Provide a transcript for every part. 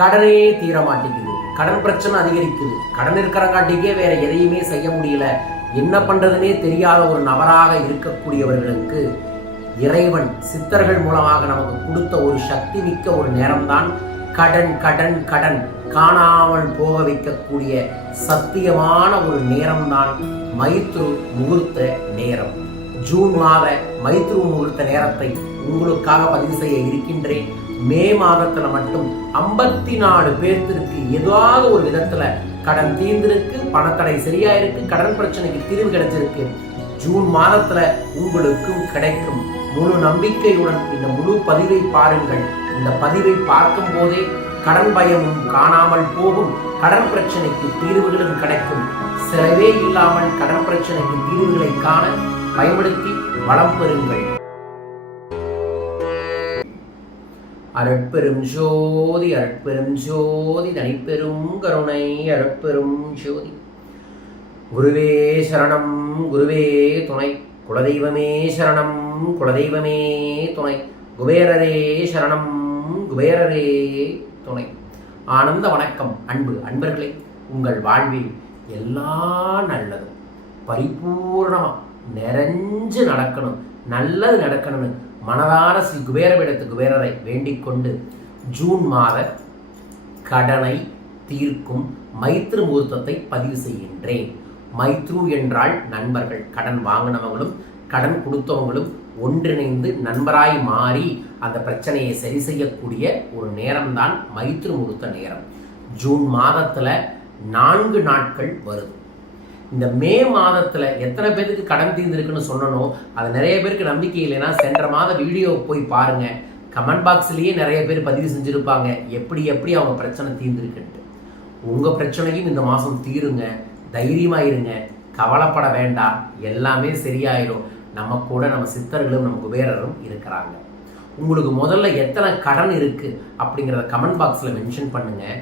கடனே தீர மாட்டேங்குது கடன் பிரச்சனை அதிகரிக்குது. கடன் இருக்கிறங்காட்டிக்கே வேற எதையுமே செய்ய முடியல. என்ன பண்றதுனே தெரியாத ஒரு நபராக இருக்கக்கூடியவர்களுக்கு இறைவன் சித்தர்கள் மூலமாக நமக்கு கொடுத்த ஒரு சக்தி மிக்க ஒரு நேரம்தான் கடன் கடன் கடன். காணாமல் போக வைக்கக்கூடிய சத்தியமான ஒரு நேரம்தான் மைத்ரு முகூர்த்த நேரம். ஜூன் மாத மைத்ரு முகூர்த்த நேரத்தை உங்களுக்காக பதிவு செய்ய இருக்கின்றேன். மே மாதத்துல மட்டும் ஐம்பத்தி நாலு பேர்த்திற்கு ஏதாவது ஒரு விதத்துல கடன் தீர்ந்திருக்கு பணத்தடை சரியா இருக்கு கடன் பிரச்சனைக்கு தீர்வு கிடைச்சிருக்கு. ஜூன் மாதத்துல உங்களுக்கும் கிடைக்கும். முழு நம்பிக்கையுடன் இந்த முழு பதிவை பாருங்கள். இந்த பதிவை பார்க்கும் போதே கடன் பயமும் காணாமல் போகும். கடன் பிரச்சனைக்கு தீர்வுகளும் கிடைக்கும். செலவே இல்லாமல் கடன் பிரச்சனைக்கு தீர்வுகளை காண பயன்படுத்தி வளம் பெறுங்கள். அருட்பெரும் ஜோதி அருட்பெரும் ஜோதி தனிப்பெரும் கருணை அருட்பெரும் ஜோதி. குருவே சரணம் குருவே துணை. குலதெய்வமே சரணம் குலதெய்வமே துணை. குபேரரே சரணம் குபேரரே துணை. ஆனந்த வணக்கம் அன்பு அன்பர்களே. உங்கள் வாழ்வில் எல்லா நல்லதும் பரிபூர்ணமாக நிறைஞ்சு நடக்கணும் நல்லது நடக்கணும்னு மனதார ஸ்ரீ குபேரவிடத்து குபேரரை வேண்டிக் கொண்டு ஜூன் மாத கடனை தீர்க்கும் மைத்ரு முகூர்த்தத்தை பதிவு செய்கின்றேன். மைத்ரு என்றால் நண்பர்கள். கடன் வாங்கினவங்களும் கடன் கொடுத்தவங்களும் ஒன்றிணைந்து நண்பராய் மாறி அந்த பிரச்சனையை சரி செய்யக்கூடிய ஒரு நேரம்தான் மைத்ரு முகூர்த்த நேரம். ஜூன் மாதத்தில் நான்கு நாட்கள் வருது. இந்த மே மாதத்தில் எத்தனை பேருக்கு கடன் தீர்ந்துருக்குன்னு சொல்லணும் அது நிறைய பேருக்கு நம்பிக்கை இல்லைன்னா சென்ற மாத வீடியோ போய் பாருங்க. கமெண்ட் பாக்ஸ்லேயே நிறைய பேர் பதிவு செஞ்சுருப்பாங்க. எப்படி எப்படி அவங்க பிரச்சனை தீர்ந்திருக்குன்ட்டு. உங்கள் பிரச்சனையும் இந்த மாதம் தீருங்க. தைரியமாக இருங்க. கவலைப்பட வேண்டாம். எல்லாமே சரியாயிடும் நம்ம கூட நம்ம சித்தர்களும் நம்ம குபேரரும் இருக்கிறாங்க. உங்களுக்கு முதல்ல எத்தனை கடன் இருக்குது அப்படிங்கிறத கமெண்ட் பாக்ஸில் மென்ஷன் பண்ணுங்கள்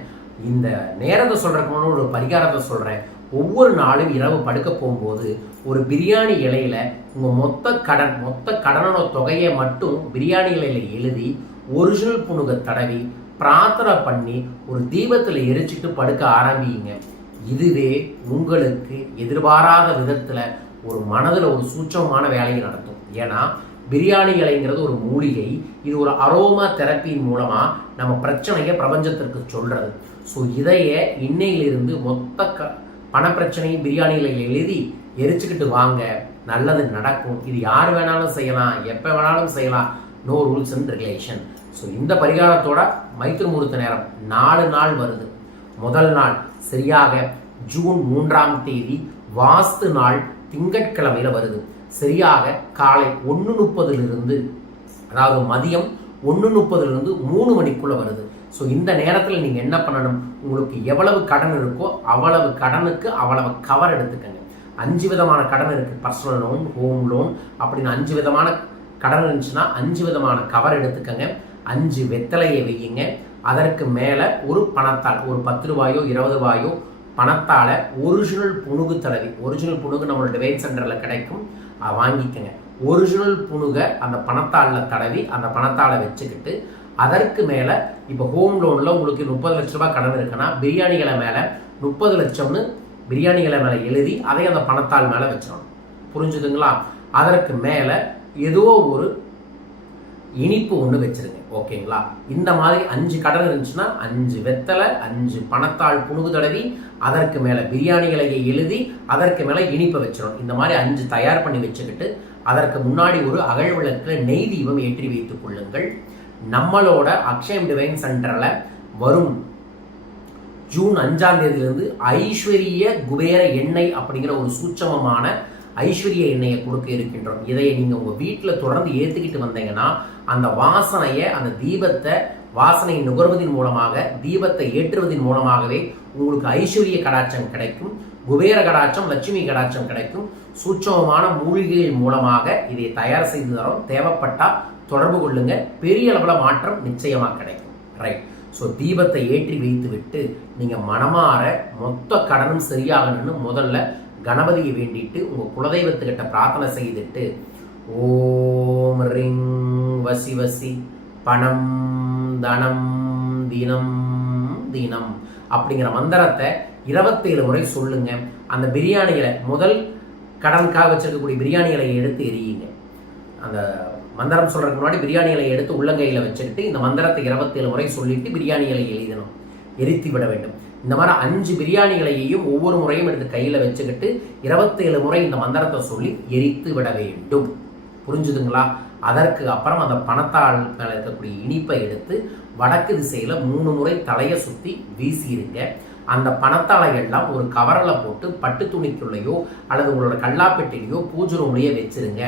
இந்த நேரத்தை சொல்றதுக்கு முன்னாடி ஒரு பரிகாரத்தை சொல்கிறேன் ஒவ்வொரு நாளும் இரவு படுக்க போகும்போது ஒரு பிரியாணி இலையில் உங்கள் மொத்த கடன் மொத்த கடனோட தொகையை மட்டும் பிரியாணி இலையில் எழுதி ஒரிஜினல் புணுக தடவி பிரார்த்தனை பண்ணி ஒரு தீபத்தில் எரிச்சிட்டு படுக்க ஆரம்பிங்க. இதுவே உங்களுக்கு எதிர்பாராத விதத்தில் ஒரு மனதில் ஒரு சூட்சமான வேலையை நடத்தும். ஏன்னா பிரியாணி இலைங்கிறது ஒரு மூலிகை. இது ஒரு அரோமா தெரப்பியின் மூலமாக நம்ம பிரச்சனையை பிரபஞ்சத்திற்கு சொல்கிறது ஸோ இதையே இன்னையிலிருந்து மொத்த க பணப்பிரச்சனையும் பிரியாணியில் எழுதி எரிச்சுக்கிட்டு வாங்க. நல்லது நடக்கும். இது யார் வேணாலும் செய்யலாம். எப்போ வேணாலும் செய்யலாம். No rules and regulation so இந்த பரிகாரத்தோட மைத்திரு முகூர்த்த நேரம் நாலு நாள் வருது. முதல் நாள் சரியாக ஜூன் மூன்றாம் தேதி வாஸ்து நாள் திங்கட்கிழமையில் வருது. சரியாக காலை ஒன்று முப்பதிலிருந்து அதாவது மதியம் ஒன்று முப்பதுலேருந்து மூணு மணிக்குள்ளே வருது. ஸோ இந்த நேரத்தில் நீங்கள் என்ன பண்ணணும்? உங்களுக்கு எவ்வளவு கடன் இருக்கோ அவ்வளவு கடனுக்கு அவ்வளவு கவர் எடுத்துக்கங்க. அஞ்சு விதமான கடன் இருக்குது பர்சனல் லோன் ஹோம் லோன் அப்படின்னு அஞ்சு விதமான கடன் இருந்துச்சுன்னா அஞ்சு விதமான கவர் எடுத்துக்கங்க. அஞ்சு வெத்தலையை வையுங்க. அதற்கு மேலே ஒரு பணத்தாள் ஒரு பத்து ரூபாயோ இருபது ரூபாயோ பணத்தால் ஒரிஜினல் புணுகு தடவி ஒரிஜினல் புணுகு நம்மளோட டிவைன் சென்டரில் கிடைக்கும். அதை வாங்கிக்கங்க. ஒரிஜினல் புணுக அந்த பணத்தாளில் தடவி அந்த பணத்தாளை வச்சுக்கிட்டு அதற்கு மேலே இப்போ ஹோம் லோனில் உங்களுக்கு முப்பது லட்ச ரூபாய் கடன் இருக்குன்னா பிரியாணிகளை மேலே முப்பது லட்சம்னு பிரியாணிகளை மேலே எழுதி அதை அந்த பணத்தால் மேலே வச்சிடணும். புரிஞ்சுதுங்களா? அதற்கு மேலே ஏதோ ஒரு இனிப்பு ஒன்று வச்சுருங்க. ஓகேங்களா? இந்த மாதிரி அஞ்சு கடன் இருந்துச்சுன்னா அஞ்சு வெத்தலை அஞ்சு பணத்தாள் புணுகு தடவி அதற்கு மேலே பிரியாணிகளை எழுதி அதற்கு மேலே இனிப்பை வச்சிடணும். இந்த மாதிரி அஞ்சு தயார் பண்ணி வச்சுக்கிட்டு அதற்கு முன்னாடி ஒரு அகழ்விளக்கில் நெய் தீபம் ஏற்றி வைத்துக் கொள்ளுங்கள். நம்மளோட அக்ஷயம் டிவைன் சென்டரில் வரும் ஜூன் அஞ்சாம் தேதியிலிருந்து ஐஸ்வரிய குபேர எண்ணெய் அப்படிங்கிற ஒரு சூட்சமமான ஐஸ்வர்ய எண்ணெயை கொடுக்க இருக்கின்றோம். இதை நீங்கள் உங்கள் வீட்டில் தொடர்ந்து ஏற்றுக்கிட்டு வந்தீங்கன்னா அந்த வாசனையை அந்த தீபத்தை வாசனை நுகர்வதன் மூலமாக தீபத்தை ஏற்றுவதன் மூலமாகவே உங்களுக்கு ஐஸ்வர்ய கடாட்சம் கிடைக்கும். குபேர கடாட்சம் லட்சுமி கடாட்சம் கிடைக்கும். சூட்சமமான மூலிகைகள் மூலமாக இதை தயார் செய்து தரோம். தேவைப்பட்டால் தொடர்பு கொள்ளுங்க. பெரிய அளவில் மாற்றம் நிச்சயமாக கிடைக்கும். ரைட் ஸோ தீபத்தை ஏற்றி வைத்து விட்டு நீங்கள் மனமாற மொத்த கடனும் சரியாகணும்னு முதல்ல கணபதியை வேண்டிட்டு உங்கள் குலதெய்வத்துக்கிட்ட பிரார்த்தனை செய்துட்டு ஓம் ரிங் வசி வசி பணம் தனம் தினம் தினம் அப்படிங்கிற மந்திரத்தை இருபத்தேழு முறை சொல்லுங்க. அந்த பிரியாணிகளை முதல் கடனுக்காக வச்சிருக்கக்கூடிய பிரியாணிகளை எடுத்து எரியுங்க. அந்த மந்திரம் சொல்கிறதுக்கு முன்னாடி பிரியாணிகளை எடுத்து உள்ளங்கையில் வச்சுக்கிட்டு இந்த மந்திரத்தை இருபத்தேழு முறை சொல்லிட்டு பிரியாணிகளை எழுதணும். எரித்து விட வேண்டும். இந்த மாதிரி அஞ்சு பிரியாணிகளையும் ஒவ்வொரு முறையும் எடுத்து கையில் வச்சுக்கிட்டு இருபத்தேழு முறை இந்த மந்திரத்தை சொல்லி எரித்து விட வேண்டும். புரிஞ்சுதுங்களா? அதற்கு அப்புறம் அந்த பணத்தாள் மேலே இருக்கக்கூடிய இனிப்பை எடுத்து வடக்கு திசையில் மூணு முறை தலையை சுற்றி வீசியிருங்க அந்த பணத்தாளை எல்லாம் ஒரு கவரில் போட்டு பட்டு துணிக்குள்ளேயோ அல்லது உங்களோட கல்லாப்பெட்டிலையோ பூஜை ரூம்லேயே வச்சுருங்க.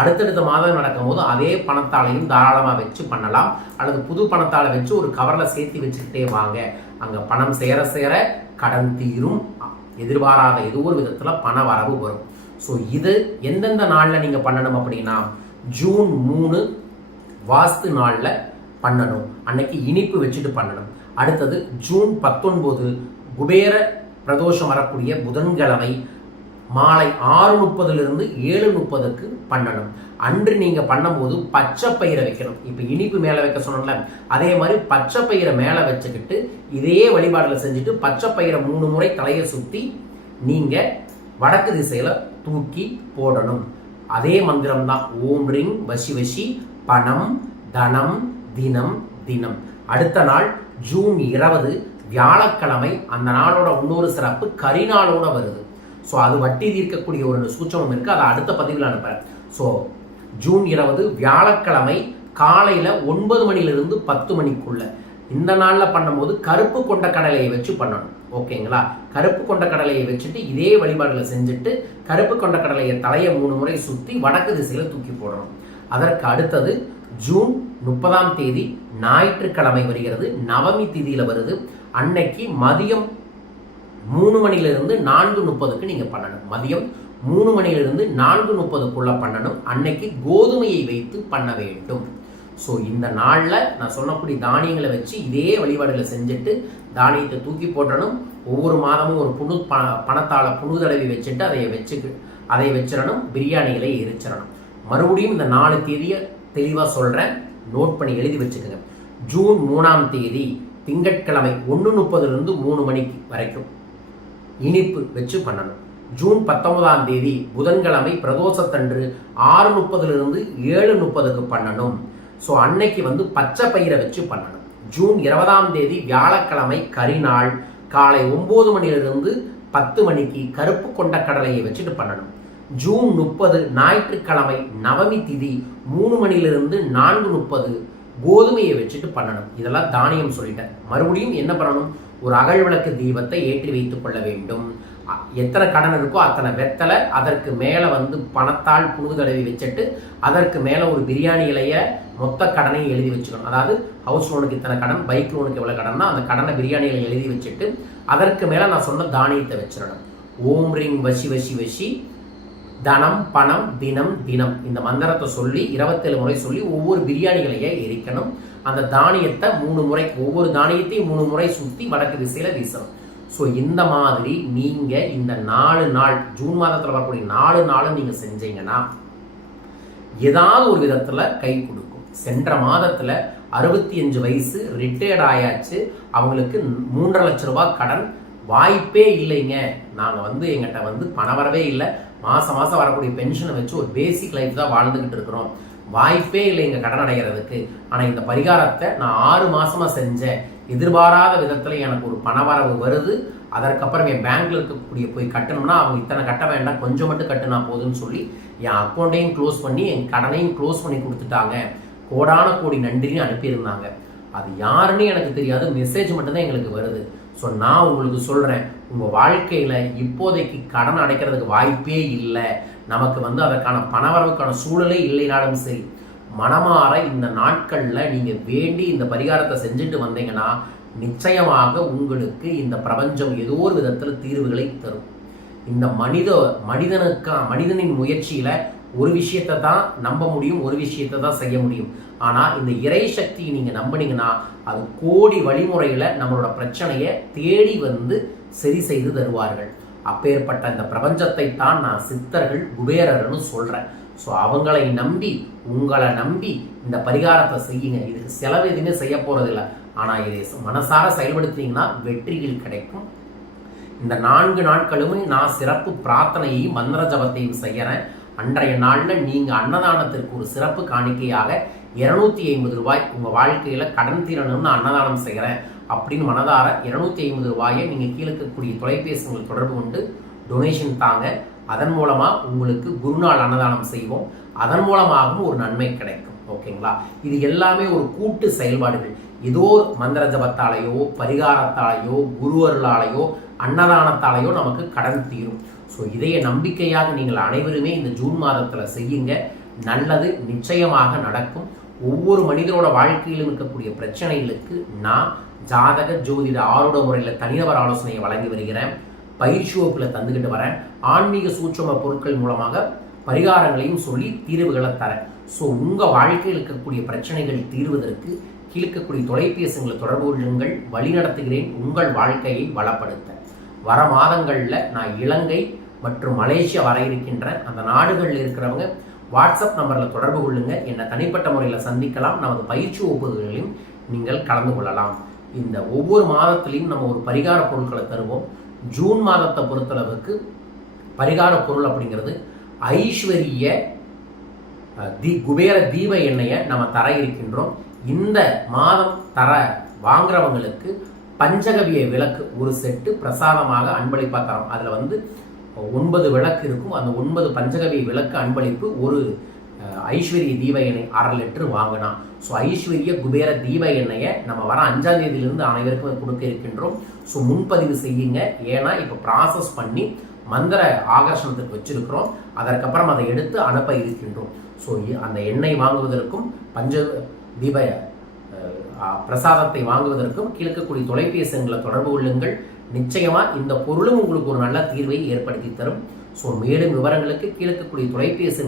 அடுத்தடுத்த மாதம் நடக்கும்போது அதே பணத்தாளையும் தாராளமாக வச்சு பண்ணலாம். அல்லது புது பணத்தாளை வச்சு ஒரு கவரில் சேர்த்து வச்சுக்கிட்டே வாங்க. அங்கே பணம் சேர சேர கடன் தீரும். எதிர்பாராத ஏதோ ஒரு விதத்தில் பண வரவு வரும். ஸோ இது எந்தெந்த நாளில் நீங்கள் பண்ணணும் அப்படின்னா ஜூன் மூணு வாஸ்து நாளில் பண்ணணும். அன்னைக்கு இனிப்பு வச்சுட்டு பண்ணணும். அடுத்தது ஜூன் பத்தொன்பது குபேர பிரதோஷம் வரக்கூடிய புதன்கிழமை மாலை ஆறு முப்பதுலேருந்து ஏழு முப்பதுக்கு பண்ணணும். அன்று நீங்கள் பண்ணும்போது பச்சை பயிரை வைக்கணும். இப்போ இனிப்பு மேலே வைக்க சொன்னோம்ல அதே மாதிரி பச்சை பயிரை மேலே வச்சுக்கிட்டு இதே வழிபாடில் செஞ்சுட்டு பச்சை பயிரை மூணு முறை தலையை சுற்றி நீங்கள் வடக்கு திசையில் தூக்கி போடணும். அதே மந்திரம் தான். ஓம் ரிங் வசி வசி பணம் தனம் தினம் தினம். அடுத்த நாள் ஜூன் இருபது வியாழக்கிழமை அந்த நாளோட இன்னொரு சிறப்பு கரிநாளோட வருது. ஸோ அது வட்டி தீர்க்கக்கூடிய ஒரு சூச்சமும் இருக்குது அதை அடுத்த பதிவில் அனுப்புகிறேன் ஸோ ஜூன் இருபது வியாழக்கிழமை காலையில் ஒன்பது மணிலிருந்து பத்து மணிக்குள்ள. இந்த நாளில் பண்ணும்போது கருப்பு கொண்ட கடலையை வச்சு பண்ணணும். ஓகேங்களா? கருப்பு கொண்ட கடலையை வச்சுட்டு இதே வழிபாடுகளை செஞ்சுட்டு கருப்பு கொண்ட கடலையை தலையை மூணு முறை சுற்றி வடக்கு திசையில் தூக்கி போடணும். அதற்கு அடுத்தது ஜூன் முப்பதாம் தேதி ஞாயிற்றுக்கிழமை வருகிறது. நவமி திதியில் வருது. அன்னைக்கு மதியம் மூணு மணிலிருந்து நான்கு முப்பதுக்கு நீங்கள் பண்ணணும். மதியம் மூணு மணிலிருந்து நான்கு முப்பதுக்குள்ளே பண்ணணும். அன்னைக்கு கோதுமையை வைத்து பண்ண வேண்டும். ஸோ இந்த நாளில் நான் சொன்னக்கூடிய தானியங்களை வச்சு இதே வழிபாடுகளை செஞ்சுட்டு தானியத்தை தூக்கி போட்டணும் ஒவ்வொரு மாதமும் ஒரு புணு ப பணத்தால் புணு தடவி வச்சுட்டு அதை வச்சு அதை வச்சிடணும். பிரியாணிகளை எரிச்சிடணும். மறுபடியும் இந்த நாலு தேதியை தெளிவாக சொல்கிறேன் நோட் பண்ணி எழுதி வச்சுக்கோங்க. ஜூன் மூணாம் தேதி திங்கட்கிழமை ஒன்று முப்பதுலேருந்து மூணு மணிக்கு வரைக்கும் இனிப்பு வச்சு பண்ணணும். ஜூன் பத்தொன்பதாம் தேதி புதன்கிழமை பிரதோஷத்தன்று ஆறு முப்பதுலேருந்து ஏழு முப்பதுக்கு பண்ணணும். ஸோ அன்னைக்கு வந்து பச்சை பயிரை வச்சு பண்ணணும். ஜூன் இருபதாம் தேதி வியாழக்கிழமை கரிநாள் காலை ஒம்பது மணிலிருந்து பத்து மணிக்கு கருப்பு கொண்ட கடலையை வச்சுட்டு பண்ணணும். ஜூன் முப்பது ஞாயிற்றுக்கிழமை நவமி திதி மூணு மணிலிருந்து நான்கு முப்பது கோதுமையை வச்சுட்டு பண்ணணும். இதெல்லாம் தானியம் சொல்லிட்டேன். மறுபடியும் என்ன பண்ணணும்? ஒரு அகல் விளக்கு தீபத்தை ஏற்றி வைத்துக் கொள்ள வேண்டும். எத்தனை கடன் இருக்கோ அத்தனை வெத்தலை அதற்கு மேலே வந்து பணத்தால் புழு தடவி வச்சுட்டு அதற்கு மேலே ஒரு பிரியாணி இலைய மொத்த கடனையும் எழுதி வச்சுக்கணும். அதாவது ஹவுஸ் லோனுக்கு இத்தனை கடன் பைக் லோனுக்கு எவ்வளோ கடன்னா அந்த கடனை பிரியாணி இலையை எழுதி வச்சுட்டு அதற்கு மேலே நான் சொன்ன தானியத்தை வச்சிடணும். ஓம் ரிங் வசி வசி வசி தனம் பணம் தினம் தினம். இந்த மந்திரத்தை சொல்லி இருபத்தேழு முறை சொல்லி ஒவ்வொரு பிரியாணிகளையே எரிக்கணும். அந்த தானியத்தை மூணு முறை ஒவ்வொரு தானியத்தையும் மூணு முறை சுற்றி வடக்கு திசையில் வீசணும். ஸோ இந்த மாதிரி நீங்கள் இந்த நாலு நாள் ஜூன் மாதத்தில் வரக்கூடிய நாலு நாளும் நீங்கள் செஞ்சீங்கன்னா ஏதாவது ஒரு விதத்தில் கை கொடுக்கும். சென்ற மாதத்தில் அறுபத்தி அஞ்சு வயசு ரிட்டையர்ட் ஆயாச்சு அவங்களுக்கு மூன்றரை லட்ச ரூபாய் கடன். வாய்ப்பே இல்லைங்க. நாங்கள் வந்து எங்கிட்ட வந்து பணம் வரவே இல்லை. மாதம் மாதம் வரக்கூடிய பென்ஷனை வச்சு ஒரு பேசிக் லைஃப் தான் வாழ்ந்துக்கிட்டு இருக்கிறோம். வாய்ப்பே இல்லை இங்கே கடன் அடைகிறதுக்கு ஆனால் இந்த பரிகாரத்தை நான் ஆறு மாதமாக செஞ்சேன். எதிர்பாராத விதத்தில் எனக்கு ஒரு பணவரவு வருது. அதற்கப்புறம் என் பேங்க்ல இருக்கக்கூடிய போய் கட்டணும்னா அவங்க இத்தனை கட்ட வேண்டாம் கொஞ்சம் மட்டும் கட்டுனா போதுன்னு சொல்லி என் அக்கௌண்ட்டையும் க்ளோஸ் பண்ணி என் கடனையும் க்ளோஸ் பண்ணி கொடுத்துட்டாங்க. கோடான கோடி நன்றின்னு அனுப்பியிருந்தாங்க. அது யாருன்னு எனக்கு தெரியாது. மெசேஜ் மட்டும்தான் எங்களுக்கு வருது. ஸோ நான் உங்களுக்கு சொல்கிறேன் உங்கள் வாழ்க்கையில் இப்போதைக்கு கடன் அடைக்கிறதுக்கு வாய்ப்பே இல்லை. நமக்கு வந்து அதற்கான பணவரவுக்கான சூழலே இல்லைனாலும் சரி மனமாற இந்த நாட்களில் நீங்கள் வேண்டி இந்த பரிகாரத்தை செஞ்சுட்டு வந்தீங்கன்னா நிச்சயமாக உங்களுக்கு இந்த பிரபஞ்சம் ஏதோ ஒரு விதத்தில் தீர்வுகளை தரும். இந்த மனித மனிதனுக்கா மனிதனின் முயற்சியில் ஒரு விஷயத்தை தான் நம்ப முடியும் ஒரு விஷயத்தை தான் செய்ய முடியும். ஆனால் இந்த இறை சக்தியை நீங்கள் நம்பினீங்கன்னா அது கோடி வழிமுறையில் நம்மளோட பிரச்சனையை தேடி வந்து சரி செய்து தருவார்கள். அப்பேற்பட்ட இந்த பிரபஞ்சத்தை தான் நான் சித்தர்கள் குபேரர்னு சொல்கிறேன் ஸோ அவங்களை நம்பி உங்களை நம்பி இந்த பரிகாரத்தை செய்யுங்க. இதுக்கு செலவு எதுவுமே செய்ய போகிறதில்ல ஆனால் இதை மனசார செயல்படுத்தினீங்கன்னா வெற்றிகள் கிடைக்கும். இந்த நான்கு நாட்களுமே நான் சிறப்பு பிரார்த்தனையையும் மந்திர ஜபத்தையும் செய்கிறேன் அன்றைய நாளில் நீங்கள் அன்னதானத்திற்கு ஒரு சிறப்பு காணிக்கையாக இருநூத்தி ஐம்பது ரூபாய் உங்கள் வாழ்க்கையில் கடன் தீரணும்னு அன்னதானம் செய்கிறேன் அப்படின்னு மனதார இருநூத்தி ஐம்பது ரூபாயை நீங்கள் கீழே இருக்கக்கூடிய உங்களுக்கு தொடர்பு கொண்டு டொனேஷன் தாங்க. அதன் மூலமாக உங்களுக்கு குருநாள் அன்னதானம் செய்வோம். அதன் மூலமாகவும் ஒரு நன்மை கிடைக்கும். ஓகேங்களா? இது எல்லாமே ஒரு கூட்டு செயல்பாடுகள். ஏதோ மந்திர ஜபத்தாலேயோ பரிகாரத்தாலேயோ குருவர்களாலேயோ அன்னதானத்தாலேயோ நமக்கு கடன் தீரும். ஸோ இதைய நம்பிக்கையாக நீங்கள் அனைவருமே இந்த ஜூன் மாதத்தில் செய்யுங்க. நல்லது நிச்சயமாக நடக்கும். ஒவ்வொரு மனிதனோட வாழ்க்கையிலும் இருக்கக்கூடிய பிரச்சனைகளுக்கு நான் ஜாதக ஜோதிட ஆரோட முறையில் தனிநபர் ஆலோசனையை வழங்கி வருகிறேன். பயிற்சி வகுப்பில் தந்துக்கிட்டு வரேன். ஆன்மீக சூட்சம பொருட்கள் மூலமாக பரிகாரங்களையும் சொல்லி தீர்வுகளை தரேன். ஸோ உங்கள் வாழ்க்கையில் இருக்கக்கூடிய பிரச்சனைகள் தீர்வதற்கு கீழ்க்கக்கூடிய தொலைபேசிகளை தொடர்பு கொள்ளுங்கள். வழிநடத்துகிறேன் உங்கள் வாழ்க்கையை வளப்படுத்த. வர மாதங்களில் நான் இலங்கை மற்றும் மலேசியா வர இருக்கின்ற அந்த நாடுகளில் இருக்கிறவங்க வாட்ஸ்அப் நம்பரில் தொடர்பு கொள்ளுங்க. என்னை தனிப்பட்ட முறையில் சந்திக்கலாம். நமது பயிற்சி ஒப்புதல்களையும் நீங்கள் கலந்து கொள்ளலாம். இந்த ஒவ்வொரு மாதத்திலையும் நம்ம ஒரு பரிகார பொருட்களை தருவோம். ஜூன் மாதத்தை பொறுத்தளவுக்கு பரிகார பொருள் அப்படிங்கிறது ஐஸ்வரிய தி குபேர தீப எண்ணெயை நம்ம தர இருக்கின்றோம். இந்த மாதம் தர வாங்குறவங்களுக்கு பஞ்சகவிய விளக்கு ஒரு செட்டு பிரசாதமாக அன்பளிப்பா தரோம் அதில் வந்து ஒன்பது விளக்கு இருக்கும். அந்த ஒன்பது பஞ்சகவி விளக்கு அன்பளிப்பு ஒரு ஐஸ்வர்ய தீப எண்ணெய் அரை லிட்டர் வாங்கினா. ஸோ ஐஸ்வர்ய குபேர தீப எண்ணெயை நம்ம வர அஞ்சாம் தேதியிலிருந்து அனைவருக்கும் கொடுக்க இருக்கின்றோம். ஸோ முன்பதிவு செய்யுங்க. ஏன்னா இப்போ ப்ராசஸ் பண்ணி மந்திர ஆகர்ஷணத்துக்கு வச்சிருக்கிறோம். அதற்கப்புறம் அதை எடுத்து அனுப்ப இருக்கின்றோம். ஸோ அந்த எண்ணெய் வாங்குவதற்கும் பஞ்ச தீப பிரசாதத்தை வாங்குவதற்கும் கிழக்கக்கூடிய தொலைபேசிகளை தொடர்பு கொள்ளுங்கள். நிச்சயமாக இந்த பொருளும் உங்களுக்கு ஒரு நல்ல தீர்வை ஏற்படுத்தி தரும். ஸோ மேலும் விவரங்களுக்கு கீழக்கக்கூடிய தொலைபேசி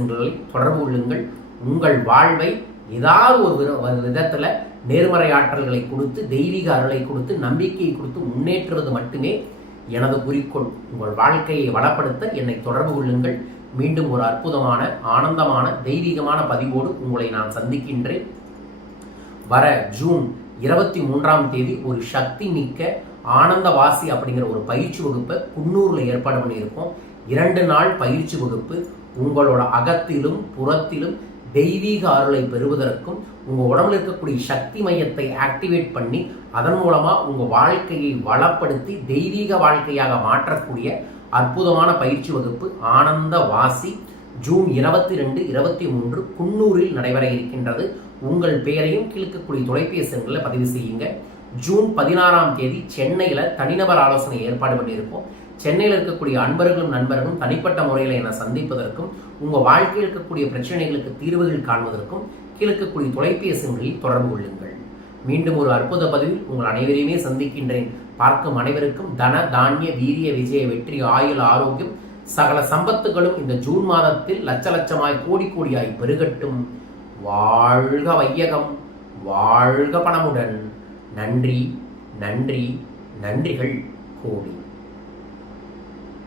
தொடர்பு கொள்ளுங்கள். உங்கள் வாழ்வை ஏதாவது ஒரு விதத்தில் நேர்மறை ஆற்றல்களை கொடுத்து தெய்வீக அருளை கொடுத்து நம்பிக்கையை கொடுத்து முன்னேற்றுவது மட்டுமே எனது குறிக்கோள். உங்கள் வாழ்க்கையை வளப்படுத்த என்னை தொடர்பு கொள்ளுங்கள். மீண்டும் ஒரு அற்புதமான ஆனந்தமான தெய்வீகமான பதிவோடு உங்களை நான் சந்திக்கின்றேன். வர ஜூன் இருபத்தி மூன்றாம் தேதி ஒரு சக்தி மிக்க ஆனந்தவாசி அப்படிங்கிற ஒரு பயிற்சி வகுப்பை குன்னூரில் ஏற்பாடு பண்ணியிருக்கோம். இரண்டு நாள் பயிற்சி வகுப்பு. உங்களோட அகத்திலும் புறத்திலும் தெய்வீக அருளை பெறுவதற்கும் உங்கள் உடம்புல இருக்கக்கூடிய சக்தி மையத்தை ஆக்டிவேட் பண்ணி அதன் மூலமாக உங்கள் வாழ்க்கையை வளப்படுத்தி தெய்வீக வாழ்க்கையாக மாற்றக்கூடிய அற்புதமான பயிற்சி வகுப்பு ஆனந்த வாசி ஜூன் இருபத்தி ரெண்டு இருபத்தி மூன்று குன்னூரில் நடைபெற இருக்கின்றது. உங்கள் பெயரையும் கீழ்க்கக்கூடிய தொலைபேசி எண்களில் பதிவு செய்யுங்கள் ஜூன் பதினாறாம் தேதி சென்னையில் தனிநபர் ஆலோசனை ஏற்பாடு பண்ணியிருக்கோம். சென்னையில் இருக்கக்கூடிய அன்பர்களும் நண்பர்களும் தனிப்பட்ட முறையில் என்னை சந்திப்பதற்கும் உங்கள் வாழ்க்கையில் இருக்கக்கூடிய பிரச்சனைகளுக்கு தீர்வுகள் காண்பதற்கும் கீழக்கக்கூடிய தொலைபேசிகளில் தொடர்பு கொள்ளுங்கள். மீண்டும் ஒரு அற்புத பதிவில் உங்கள் அனைவரையுமே சந்திக்கின்றேன். பார்க்கும் அனைவருக்கும் தன தானிய வீரிய விஜய வெற்றி ஆயுள் ஆரோக்கியம் சகல சம்பத்துகளும் இந்த ஜூன் மாதத்தில் லட்ச லட்சமாய் கோடி கோடியாய் பெருகட்டும். வாழ்க வையகம் வாழ்க பணமுடன். நன்றி நன்றி நன்றிகள் கோடி.